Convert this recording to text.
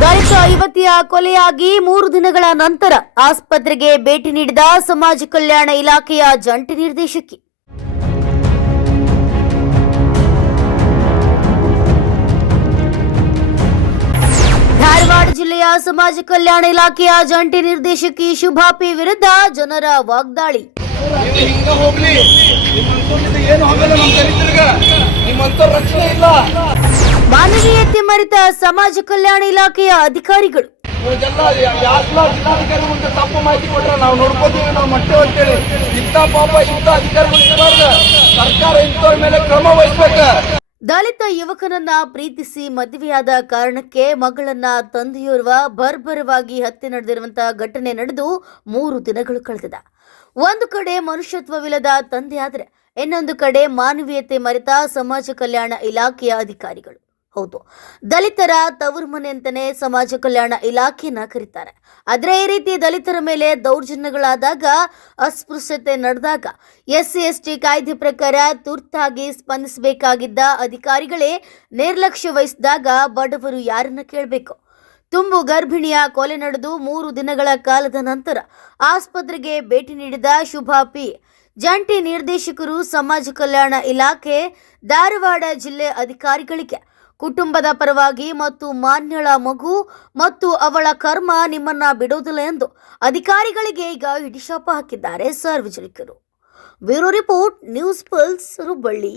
ದಲಿತ ಯುವತಿಯ ಕೊಲೆಯಾಗಿ ಮೂರು ದಿನಗಳ ನಂತರ ಆಸ್ಪತ್ರೆಗೆ ಭೇಟಿ ನೀಡಿದ ಸಮಾಜ ಕಲ್ಯಾಣ ಇಲಾಖೆಯ ಜಂಟಿ ನಿರ್ದೇಶಕಿ. ಧಾರವಾಡ ಜಿಲ್ಲೆಯ ಸಮಾಜ ಕಲ್ಯಾಣ ಇಲಾಖೆಯ ಜಂಟಿ ನಿರ್ದೇಶಕಿ ಶುಭಾಪಿ ವಿರುದ್ಧ ಜನರ ವಾಗ್ದಾಳಿ. ರಕ್ಷಣೆ ಹಿಂಗ ಮರೆತ ಸಮಾಜ ಕಲ್ಯಾಣ ಇಲಾಖೆಯ ಅಧಿಕಾರಿಗಳು. ತಪ್ಪು ಮಾಹಿತಿ ಕೊಟ್ರೆ ನಾವು ನೋಡ್ಕೋತೀವಿ ನಾವು ಮಟ್ಟೆ ಅಂತೇಳಿ. ಇಂಥ ಪಾಪ ಇಂಥ ಅಧಿಕಾರಿಗಳು ಇರಬಾರ್ದು. ಸರ್ಕಾರ ಇಂಥವ್ರ ಮೇಲೆ ಕ್ರಮ ವಹಿಸ್ಬೇಕು. ದಲಿತ ಯುವಕನನ್ನ ಪ್ರೀತಿಸಿ ಮದುವೆಯಾದ ಕಾರಣಕ್ಕೆ ಮಗಳನ್ನ ತಂದೆಯೋರ್ವ ಬರ್ಬರವಾಗಿ ಹತ್ಯೆ ನಡೆದಿರುವಂತಹ ಘಟನೆ ನಡೆದು ಮೂರು ದಿನಗಳು ಕಳೆದಿದೆ. ಒಂದು ಕಡೆ ಮನುಷ್ಯತ್ವವಿಲ್ಲದ ತಂದೆ ಆದ್ರೆ ಇನ್ನೊಂದು ಕಡೆ ಮಾನವೀಯತೆ ಮರೆತ ಸಮಾಜ ಕಲ್ಯಾಣ ಇಲಾಖೆಯ ಅಧಿಕಾರಿಗಳು. ಹೌದು. ದಲಿತರ ತವರು ಮನೆ ಅಂತಾನೆ ಸಮಾಜ ಕಲ್ಯಾಣ ಇಲಾಖೆನ ಕರೀತಾರೆ. ಆದ್ರೆ ಈ ರೀತಿ ದಲಿತರ ಮೇಲೆ ದೌರ್ಜನ್ಯಗಳಾದಾಗ, ಅಸ್ಪೃಶ್ಯತೆ ನಡೆದಾಗ ಎಸ್ ಸಿ ಕಾಯ್ದೆ ಪ್ರಕಾರ ತುರ್ತಾಗಿ ಸ್ಪಂದಿಸಬೇಕಾಗಿದ್ದ ಅಧಿಕಾರಿಗಳೇ ನಿರ್ಲಕ್ಷ್ಯ ವಹಿಸಿದಾಗ ಬಡವರು ಯಾರನ್ನ ಕೇಳಬೇಕು? ತುಂಬು ಗರ್ಭಿಣಿಯ ಕೊಲೆ ನಡೆದು ಮೂರು ದಿನಗಳ ಕಾಲದ ನಂತರ ಆಸ್ಪತ್ರೆಗೆ ಭೇಟಿ ನೀಡಿದ ಶುಭಾ ಪಿ. ಜಂಟಿ ನಿರ್ದೇಶಕರು ಸಮಾಜ ಕಲ್ಯಾಣ ಇಲಾಖೆ ಧಾರವಾಡ ಜಿಲ್ಲೆ ಅಧಿಕಾರಿಗಳಿಗೆ ಕುಟುಂಬದ ಪರವಾಗಿ ಮತ್ತು ಮಾನ್ಯಳ ಮಗು ಮತ್ತು ಅವಳ ಕರ್ಮ ನಿಮ್ಮನ್ನ ಬಿಡೋದಿಲ್ಲ ಎಂದು ಅಧಿಕಾರಿಗಳಿಗೆ ಈಗ ಹಿಡಿಶಾಪ ಹಾಕಿದ್ದಾರೆ ಸಾರ್ವಜನಿಕರು. Bureau report, news pulse, Hubballi.